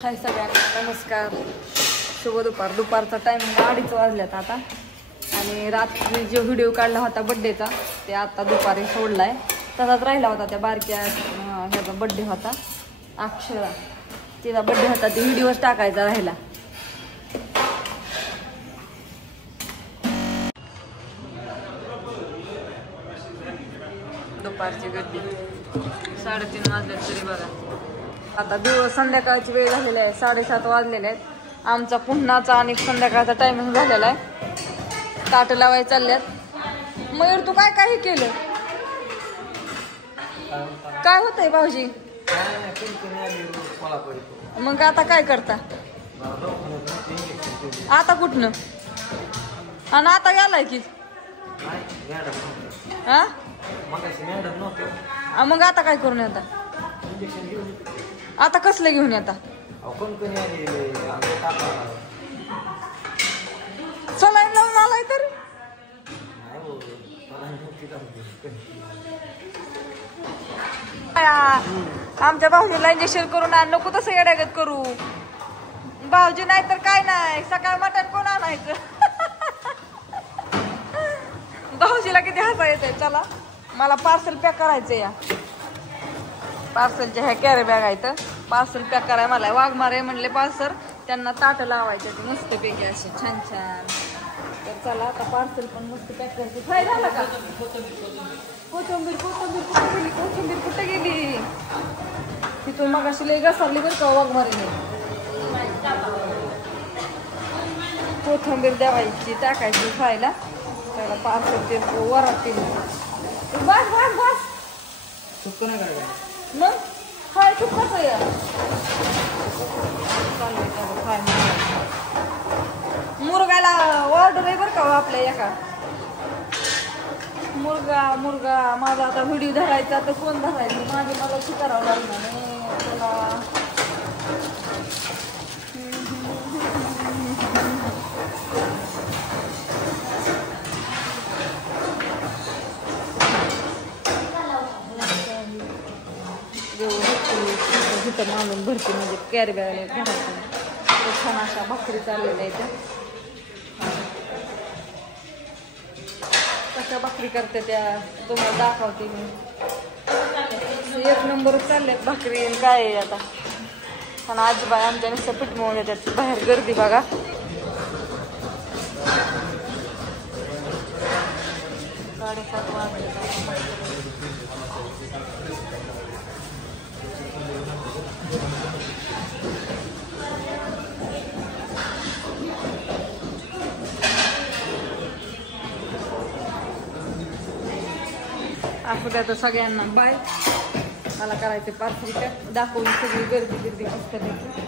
हाय सगळ्यांना नमस्कार, शुभ दुपार. दुपारचा टायमिंग 2:30 वाजल्यात आता. आणि रात्री जो व्हिडिओ काढला होता बड्डेचा ते आता दुपारी सोडलाय. तसाच राहिला होता. त्या बारक्या ह्याचा बड्डे होता, अक्षरा तिचा बड्डे होता, ते व्हिडिओच टाकायचा राहिला. दुपारची गर्दी 3:30 वाजल्यात तरी बघा. आता दिवस संध्याकाळची वेळ झालेली आहे, 7:30 वाजलेले आहेत. आमचा पुन्हाचा आणि संध्याकाळचा टायमिंग झालेला आहे. ताट लावाय चालल्यात. मयूर तू काय काय केलं, काय होतंय भाऊजी? मग आता काय करता? आता कुठनं? आणि आता गेलाय की हा? मग आता काय करून येता? आता कसलं घेऊन येता? सलाईन लावून आलाय तर आमच्या भाऊजीला इंजेक्शन करून आण. नको तसं येड्यागत करू भाऊजी, नाही तर काय नाही. सकाळ मटण कोण आणायचं? भाऊजीला किती हसा येते. चला मला पार्सल पॅक करायचं. या पार्सलच्या ह्या कॅरी बॅग आहेत, पार्सल पॅक कराय मला. वाघमारे म्हणले पार्सल, त्यांना ताट लावायचे ते मस्तपैकी असे छान छान. तर चला आता पार्सल पण मस्त पॅक करायचे. फ्राय झाला का? कोथिंबीर कोथिंबीर कुठे गेली? कोथिंबीर कुठे गेली? तिथून मग अशी लई घसरली बरं का वाघमारेने. कोथिंबीर द्यावायची, टाकायची फ्रायला. त्याला पार्सल ते वरात बस बस बस. सुक्क नाही करायचं मग फ्राय सुक्काच आहे. फ्राय मुरगाला ऑर्डर आहे बरं का आपल्या एका. मुरगा माझा आता व्हिडिओ धरायचा तर कोण धरायचं? माझी मला शिकारावं लागणार नाही त्याला. हिथं मानून भरती म्हणजे कॅरी बॅग घरातून छान अशा भाकरी चाललेल्या आहेत. कशा भाकरी करते त्या तुम्हाला दाखवते मी. एक नंबरच चालल्यात भाकरी. काय आहे आता? पण आजीबाई आमच्या नुसतं पीठ मळून येतात. बाहेर गर्दी बघा. साडेसात वाजले. असू द्या तर सगळ्यांना बाय. मला करायचे पार्सल पॅक. दाखवून सगळी गर्दी पुस्तकाची.